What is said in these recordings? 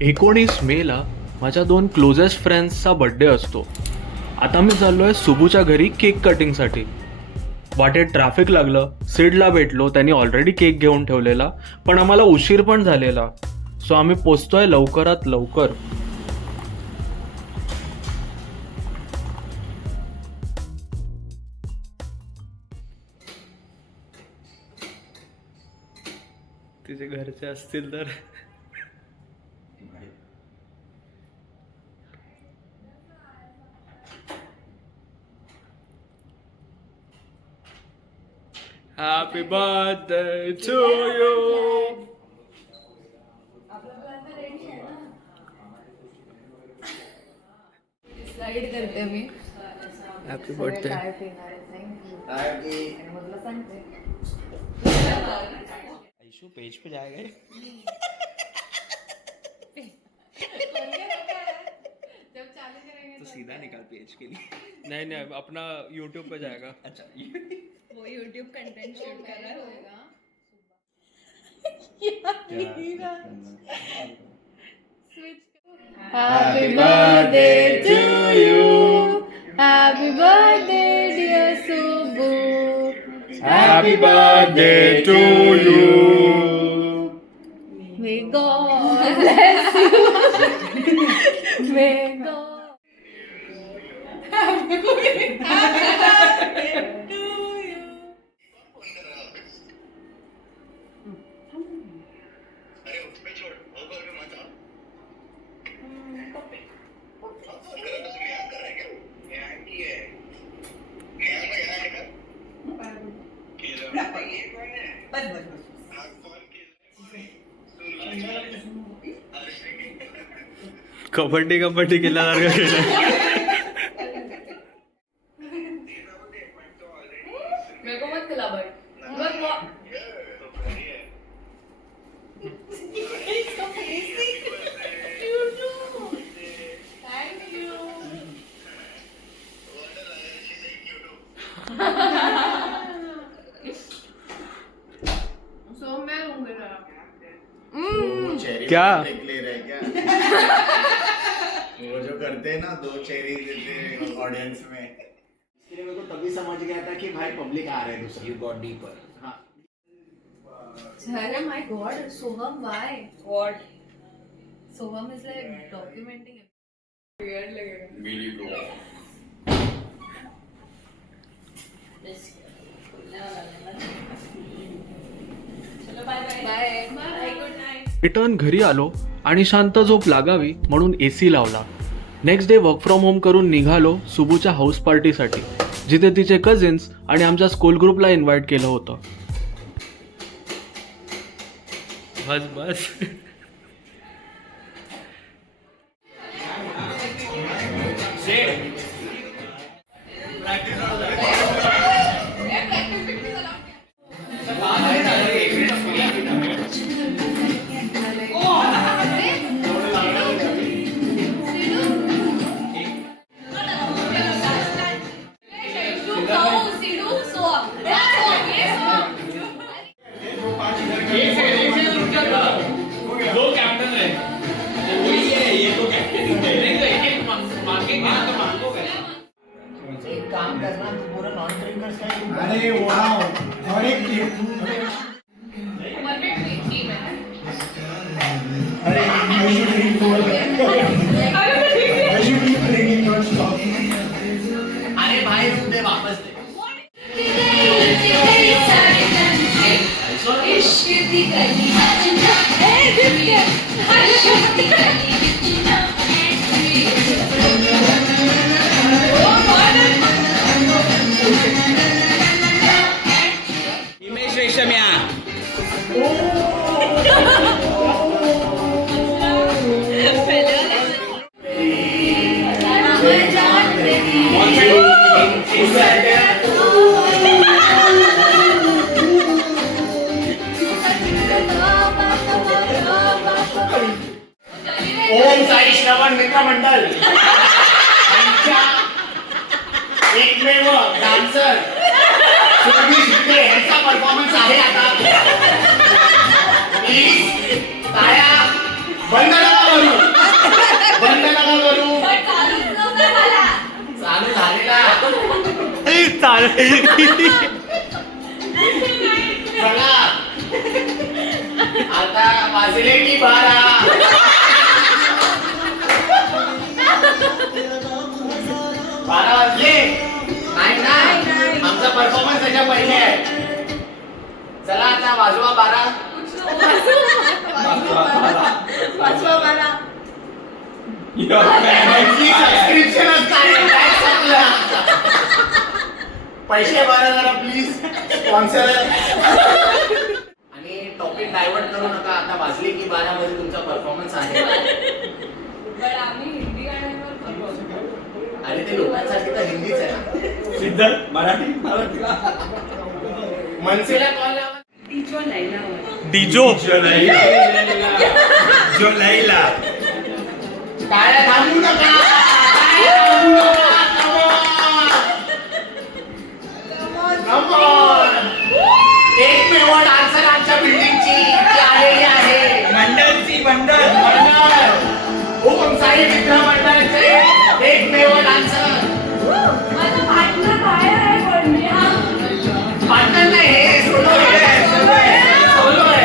19 मेला माझ्या 2 closest फ्रेंड्सचा birthday असतो. आता मी चाललोय सुबूच्या घरी केक कटिंगसाठी. वाटेत ट्रॅफिक लागलं, सिडला भेटलो, त्यांनी ऑलरेडी केक घेऊन ठेवलेला, पण आम्हाला उशीर पण झालेला. सो आम्ही पोचतोय लवकरात लवकर. तिचे घरचे असतील तर Happy birthday to you. Slide करते मी. Happy birthday. काय पिणार आहे आणि म्हटलं सांगते. आयशु पेज पे जाएगा. तो सीधा निकाल पेज के लिए. नहीं नहीं अपना YouTube पे जाएगा. अच्छा. वो YouTube कंटेंट शूट कर रहा होगा. Happy birthday to you. Happy birthday dear Subbu. Happy birthday to you. May God bless you. May God. Happy birthday to you. Kabaddi kabaddi केल्यासारखं केलं. मेरे को मत खिला भाई. Thank you. So मैं लूँगी जरा. क्या? ले रहे क्या? वो जो करते हैं ना 2 चेरी देते हैं ऑडियंस में. इसलिए मेरे को तभी समझ गया था कि भाई पब्लिक आ रहे हैं दूसरे. You got deeper. हाँ. अरे my God, Soham, why? What? Soham is like documenting. Weird लगेगा. Really bro. चलो bye bye. Bye bye. Good night. Return घरी आलो आणि शांत झोप लागावी म्हणून AC लावला. Next day work from home करून निघालो सुबूच्या हाऊस पार्टीसाठी, जिथे तिचे कझिन्स आणि आमच्या स्कूल ग्रुपला इन्व्हाइट केलं होतं. बस बस. एक काम करना तू पूरा नॉन ड्रिंकर्स का. अरे वाव. और एक अरे I should drink more. I should be drinking non-stop. अरे भाई रुक दे वापस दे. हिमेश रेशमिया. ओम साई श्रवण मित्र मंडल. एकमेव डान्सर सुरभी शिंदे यांचा परफॉर्मन्स आहे आता. प्लीज टाळ्या. बंद नका करू, बंद नका करू. चालू झालेला. चला आता वाजले की 12. 12 वाजले नाही ना, आमचा परफॉर्मन्स त्याच्या पहिले आहे. चला आता वाजवा 12. सबस्क्रिप्शन पैसे भरा जरा प्लीज स्पॉन्सर. आणि टॉपिक डायव्हर्ट करू नका. आता वाजले की 12 मध्ये तुमचा परफॉर्मन्स आहे. आणि ते लोकांसाठी तर हिंदीच आहे ना. सिद्धार्थ मराठी मनसेला कॉल लावा. डीजो जो लैला टाळ्या थांबू नका. टाळ्या थांबू नका. Come on. एकमेव डान्सर आमच्या बिल्डिंगची ती आलेली आहे. मंडळची मंडळ हुकुमशाही मित्र मंडळाचे एकमेव डान्सर. पार्टनर नाही, हे सोलो आहे. सोलो आहे.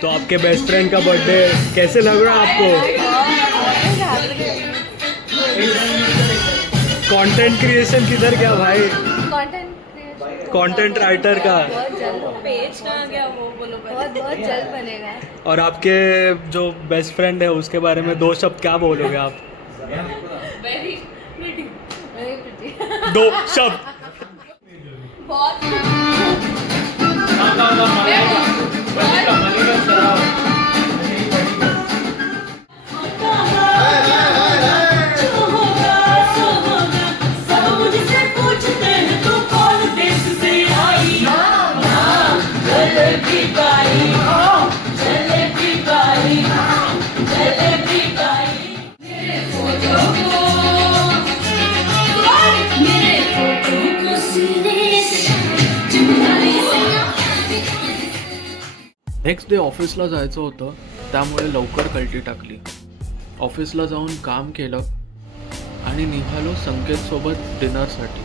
तो आपके बेस्ट फ्रेंड का बर्थडे कैसे लग रहा है आपको? कंटेंट क्रिएशन किधर गया भाई? कंटेंट राइटर का पेज कहाँ गया वो बोलो. बहुत जल्द बनेगा. और आपके जो बेस्ट फ्रेंड है उसके बारे में 2 शब्द क्या बोलोगे आप? Very pretty. 2 शब्द. बहुत नेक्स्ट डे ऑफिसला जायचं होतं, त्यामुळे लवकर कल्टी टाकली. ऑफिसला जाऊन काम केलं आणि निघालो संकेतसोबत डिनरसाठी.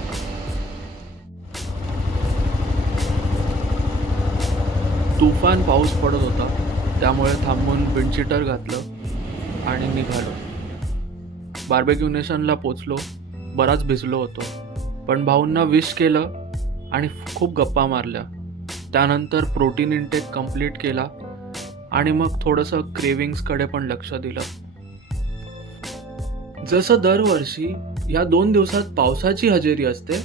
तुफान पाऊस पडत होता, त्यामुळे थांबून विंडशीटर घातलं आणि निघालो. बार्बेक्यू नेशनला पोचलो. बराच भिजलो होतो, पण भाऊंना विश केलं आणि खूप गप्पा मारल्या. त्यानंतर प्रोटीन इंटेक कंप्लीट केला आणि मग थोडंसं क्रेविंग्सकडे पण लक्ष दिलं. जसं दरवर्षी या 2 दिवसात पावसाची हजेरी असते,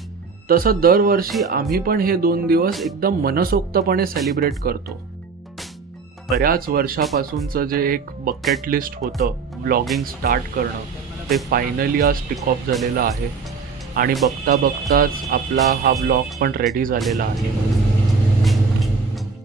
तसं दरवर्षी आम्ही पण हे 2 दिवस एकदम मनसोक्तपणे सेलिब्रेट करतो. बऱ्याच वर्षापासूनचं जे एक बकेट लिस्ट होतं ब्लॉगिंग स्टार्ट करणं, ते फायनली आज टिक ऑफ झालेलं आहे आणि बघता बघताच आपला हा ब्लॉग पण रेडी झालेला आहे.